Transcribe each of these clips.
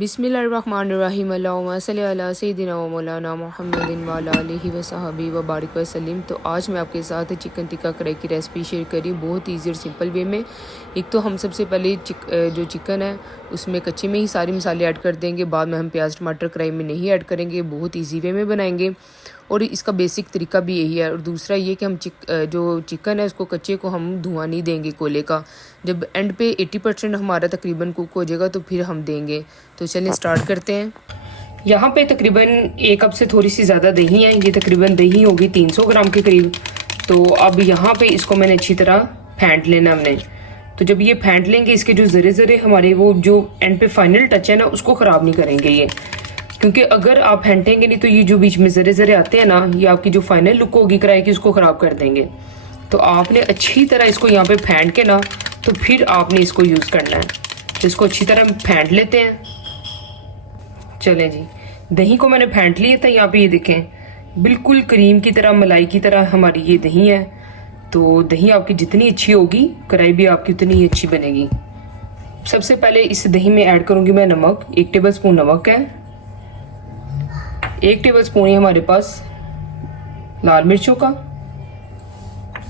बिस्मिल्लाहिर्रहमानिर्रहीम अल्लाहुम्मा सल्लि अला सय्यिदिना व मौलाना मुहम्मदिन व अला आलिहि व सहबी व बारिक वसल्लम। तो आज मैं आपके साथ चिकन टिक्का कढ़ाई की रेसिपी शेयर करी बहुत ईजी और सिंपल वे में। एक तो हम सबसे पहले जो चिकन है उसमें कच्चे में ही सारे मसाले ऐड कर देंगे, बाद में हम प्याज टमाटर कढ़ाई में नहीं ऐड करेंगे, बहुत ईजी वे में बनाएंगे और इसका बेसिक तरीका भी यही है। और दूसरा ये कि हम जो चिकन है उसको कच्चे को हम धुआं नहीं देंगे कोयले का, जब एंड पे 80% हमारा तकरीबन कुक हो जाएगा तो फिर हम देंगे। तो चलिए स्टार्ट करते हैं। यहाँ पे तकरीबन 1 कप से थोड़ी सी ज़्यादा दही है, ये तकरीबन दही होगी 300 ग्राम के करीब। तो अब यहाँ पे इसको मैंने अच्छी तरह फेंट लेना हमने। तो जब ये फेंट लेंगे इसके जो ज़रे हमारे वो जो एंड पे फाइनल टच है ना उसको ख़राब नहीं करेंगे ये, क्योंकि अगर आप फेंटेंगे नहीं तो ये जो बीच में ज़रे आते हैं ना ये आपकी जो फाइनल लुक होगी कढ़ाई की उसको ख़राब कर देंगे। तो आपने अच्छी तरह इसको यहाँ पे फेंट के ना तो फिर आपने इसको यूज़ करना है। तो इसको अच्छी तरह फेंट लेते हैं। चलें जी, दही को मैंने फेंट लिया था, यहाँ पे ये देखें बिल्कुल क्रीम की तरह मलाई की तरह हमारी ये दही है। तो दही आपकी जितनी अच्छी होगी कढ़ाई भी आपकी उतनी ही अच्छी बनेगी। सबसे पहले इस दही में ऐड करूँगी मैं नमक, 1 टेबल स्पून नमक है, 1 टेबल स्पून है हमारे पास लाल मिर्चों का,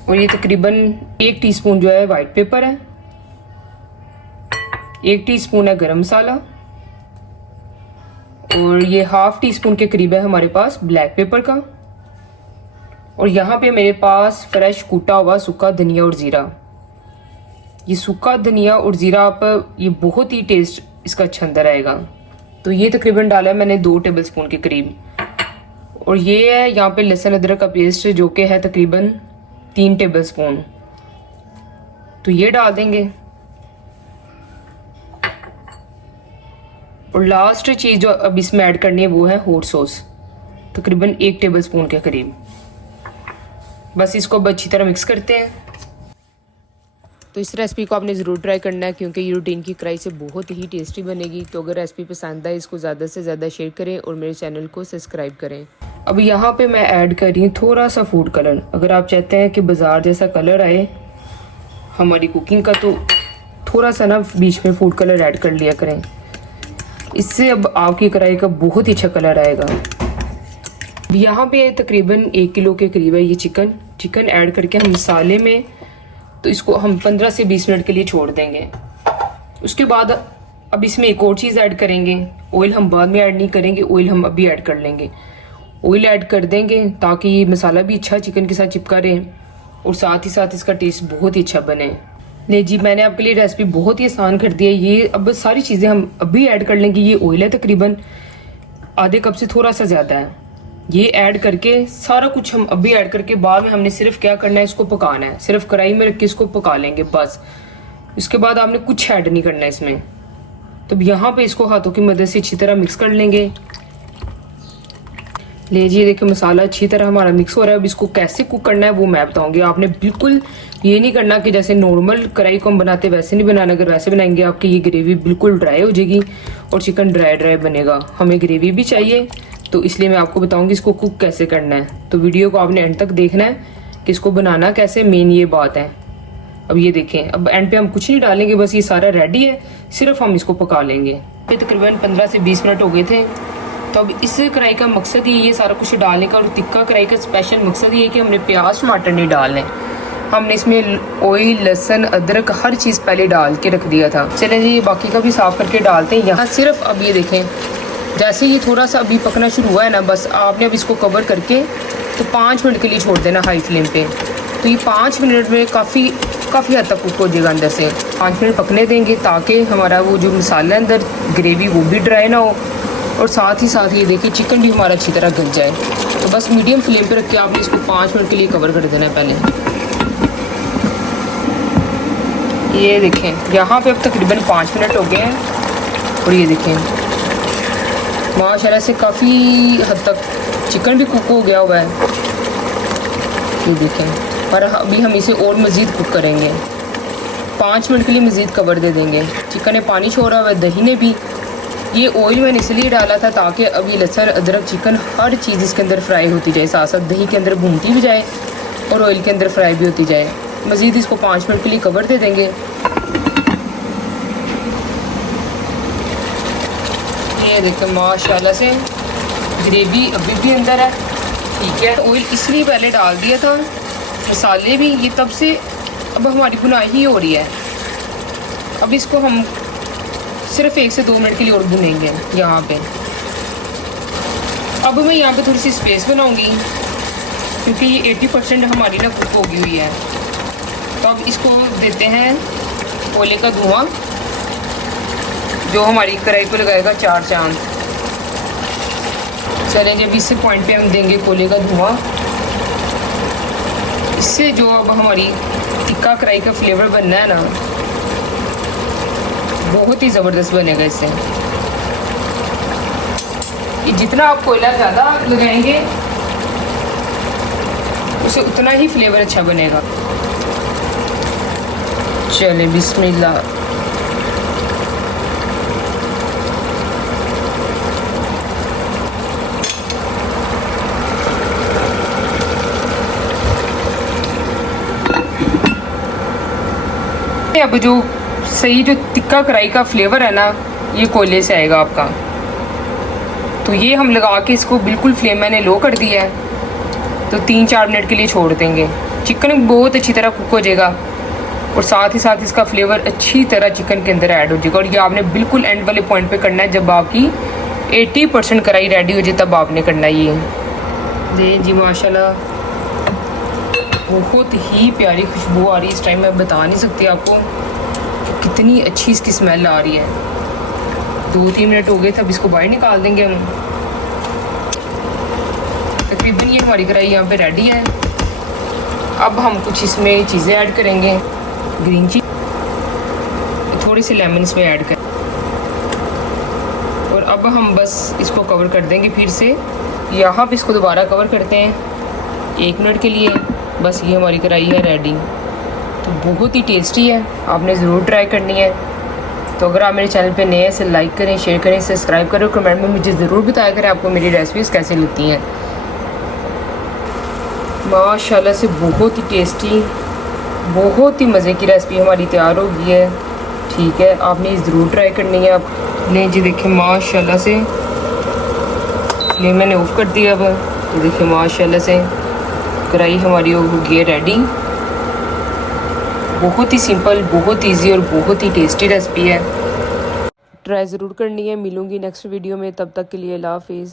और ये तकरीबन 1 टीस्पून जो है वाइट पेपर है, 1 टीस्पून है गरम मसाला, और ये ½ टीस्पून के करीब है हमारे पास ब्लैक पेपर का, और यहाँ पे मेरे पास फ्रेश कूटा हुआ सूखा धनिया और ज़ीरा। ये सूखा धनिया और ज़ीरा आप ये बहुत ही टेस्ट इसका अच्छा अंदर आएगा। तो ये तकरीबन डाला है मैंने 2 टेबल स्पून के करीब, और ये है यहाँ पे लहसुन अदरक का पेस्ट जो कि है तकरीबन 3 टेबल स्पून। तो ये डाल देंगे। और लास्ट चीज़ जो अब इसमें ऐड करनी है वो है हॉट सॉस, तकरीबन 1 टेबल स्पून के करीब। बस इसको अब अच्छी तरह मिक्स करते हैं। तो इस रेसिपी को आपने ज़रूर ट्राई करना है क्योंकि ये रूटीन की कढ़ाई से बहुत ही टेस्टी बनेगी। तो अगर रेसिपी पसंद आए इसको ज़्यादा से ज़्यादा शेयर करें और मेरे चैनल को सब्सक्राइब करें। अब यहाँ पे मैं ऐड कर रही हूँ थोड़ा सा फूड कलर। अगर आप चाहते हैं कि बाज़ार जैसा कलर आए हमारी कुकिंग का तो थोड़ा सा ना बीच में फूड कलर ऐड कर लिया करें, इससे अब आपकी कढ़ाई का बहुत ही अच्छा कलर आएगा। यहाँ पे तकरीबन 1 किलो के करीब है ये चिकन ऐड करके हम मसाले में तो इसको हम 15 से 20 मिनट के लिए छोड़ देंगे। उसके बाद अब इसमें एक और चीज़ ऐड करेंगे। ऑयल हम बाद में ऐड नहीं करेंगे, ऑयल हम अभी ऐड कर लेंगे। ऑयल ऐड कर देंगे ताकि ये मसाला भी अच्छा चिकन के साथ चिपका रहे और साथ ही साथ इसका टेस्ट बहुत ही अच्छा बने। ले जी, मैंने आपके लिए रेसिपी बहुत ही आसान कर दी है। ये अब सारी चीज़ें हम अभी ऐड कर लेंगे। ये ऑयल है तकरीबन आधे कप से थोड़ा सा ज़्यादा है। ये ऐड करके सारा कुछ हम अभी ऐड करके बाद में हमने सिर्फ क्या करना है, इसको पकाना है। सिर्फ कढ़ाई में रख के इसको पका लेंगे बस। उसके बाद आपने कुछ ऐड नहीं करना है इसमें। तो यहाँ पे इसको हाथों की मदद से अच्छी तरह मिक्स कर लेंगे। ले जी, देखिए मसाला अच्छी तरह हमारा मिक्स हो रहा है। अब इसको कैसे कुक करना है वो मैं बताऊंगी। आपने बिल्कुल ये नहीं करना कि जैसे नॉर्मल कढ़ाई को हम बनाते वैसे नहीं बनाना। अगर वैसे बनाएंगे आपकी ये ग्रेवी बिल्कुल ड्राई हो जाएगी और चिकन ड्राई बनेगा। हमें ग्रेवी भी चाहिए, तो इसलिए मैं आपको बताऊंगी इसको कुक कैसे करना है। तो वीडियो को आपने एंड तक देखना है कि इसको बनाना कैसे, मेन ये बात है। अब ये देखें, अब एंड पे हम कुछ नहीं डालेंगे, बस ये सारा रेडी है, सिर्फ हम इसको पका लेंगे। ये तकरीबन 15 से 20 मिनट हो गए थे। तो अब इस कढ़ाई का मकसद ये सारा कुछ डालने का, और टिक्का कढ़ाई का स्पेशल मकसद ये है कि हमने प्याज टमाटर नहीं डालने। हमने इसमें ऑयल लहसुन अदरक हर चीज़ पहले डाल के रख दिया था। चलें जी, बाकी का भी साफ करके डालते हैं यहाँ। सिर्फ अब ये देखें जैसे ये थोड़ा सा अभी पकना शुरू हुआ है ना, बस आपने अब इसको कवर करके तो 5 मिनट के लिए छोड़ देना हाई फ्लेम पे। तो ये 5 मिनट में काफ़ी हद तक कुक हो जाएगा अंदर से। 5 मिनट पकने देंगे ताकि हमारा वो जो मसाला अंदर ग्रेवी वो भी ड्राई ना हो, और साथ ही साथ ये देखिए चिकन भी हमारा अच्छी तरह गल जाए। तो बस मीडियम फ्लेम पे रख के आपने इसको 5 मिनट के लिए कवर कर देना है पहले। ये देखें यहाँ पे अब तकरीबन 5 मिनट हो गए हैं, और ये देखें माशाल्लाह से काफ़ी हद तक चिकन भी कुक हो गया हुआ है। ये देखें, पर अभी हम इसे और मज़ीद कुक करेंगे। 5 मिनट के लिए मज़ीद कवर दे देंगे। चिकन ने पानी छोड़ा हुआ है, दही ने भी। ये ऑयल मैंने इसलिए डाला था ताकि अब ये लहसुन अदरक चिकन हर चीज़ इसके अंदर फ्राई होती जाए, साथ साथ दही के अंदर भूनती भी जाए और ऑयल के अंदर फ्राई भी होती जाए। मज़ीद इसको 5 मिनट के लिए कवर दे देंगे। ये देखें माशाल्लाह से ग्रेवी अभी भी अंदर है, ठीक है। ऑयल इसलिए पहले डाल दिया था, मसाले भी, ये तब से अब हमारी भुनाई ही हो रही है। अब इसको हम सिर्फ 1 से 2 मिनट के लिए और भुनेंगे यहाँ पे। अब मैं यहाँ पे थोड़ी सी स्पेस बनाऊँगी क्योंकि ये 80% हमारी ना कुक होगी हुई है। तो अब इसको देते हैं कोयले का धुआं जो हमारी कढ़ाई को लगाएगा 4 चांद। चलें जब इस पॉइंट पे हम देंगे कोयले का धुआं, इससे जो अब हमारी टिक्का कढ़ाई का फ्लेवर बनना है ना, बहुत ही ज़बरदस्त बनेगा इससे। कि जितना आप कोयला ज़्यादा लगाएंगे उसे उतना ही फ्लेवर अच्छा बनेगा। चले बिस्मिल्लाह। अब जो सही जो टिक्का कढ़ाई का फ्लेवर है ना, ये कोयले से आएगा आपका। तो ये हम लगा के इसको बिल्कुल फ्लेम मैंने लो कर दिया है, तो 3-4 मिनट के लिए छोड़ देंगे। चिकन बहुत अच्छी तरह कुक हो जाएगा और साथ ही साथ इसका फ्लेवर अच्छी तरह चिकन के अंदर ऐड हो जाएगा। और ये आपने बिल्कुल एंड वाले पॉइंट पे करना है, जब आपकी 80% कढ़ाई रेडी हो जाए तब आपने करना है ये जी। माशाल्लाह बहुत ही प्यारी खुशबू आ रही है इस टाइम, मैं बता नहीं सकती आपको कि कितनी अच्छी इसकी स्मेल आ रही है। 2-3 मिनट हो गए थे, अब इसको बाहर निकाल देंगे हम। तकरीबन ये हमारी कढ़ाई यहाँ पे रेडी है। अब हम कुछ इसमें चीज़ें ऐड करेंगे, ग्रीन चीज, थोड़ी सी लेमन इसमें ऐड करें और अब हम बस इसको कवर कर देंगे फिर से। यहाँ पे इसको दोबारा कवर करते हैं 1 मिनट के लिए। बस ये हमारी कढ़ाई है रेडी। तो बहुत ही टेस्टी है, आपने ज़रूर ट्राई करनी है। तो अगर आप मेरे चैनल पे नए हैं इसे लाइक करें, शेयर करें, सब्सक्राइब करें, कमेंट में मुझे ज़रूर बताया करें आपको मेरी रेसिपीज़ कैसी लगती हैं। माशाल्लाह से बहुत ही टेस्टी, बहुत ही मज़े की रेसिपी हमारी तैयार हो गई है, ठीक है। आपने ज़रूर ट्राई करनी है। आपने जी देखें माशाल्लाह से फ्लेम मैंने ऑफ कर दिया। अब तो देखिए माशाल्लाह से कढ़ाई हमारी हो गई है रेडी। बहुत ही सिंपल, बहुत इजी और बहुत ही टेस्टी रेसिपी है। ट्राई ज़रूर करनी है। मिलूँगी नेक्स्ट वीडियो में, तब तक के लिए अल्लाह हाफिज़।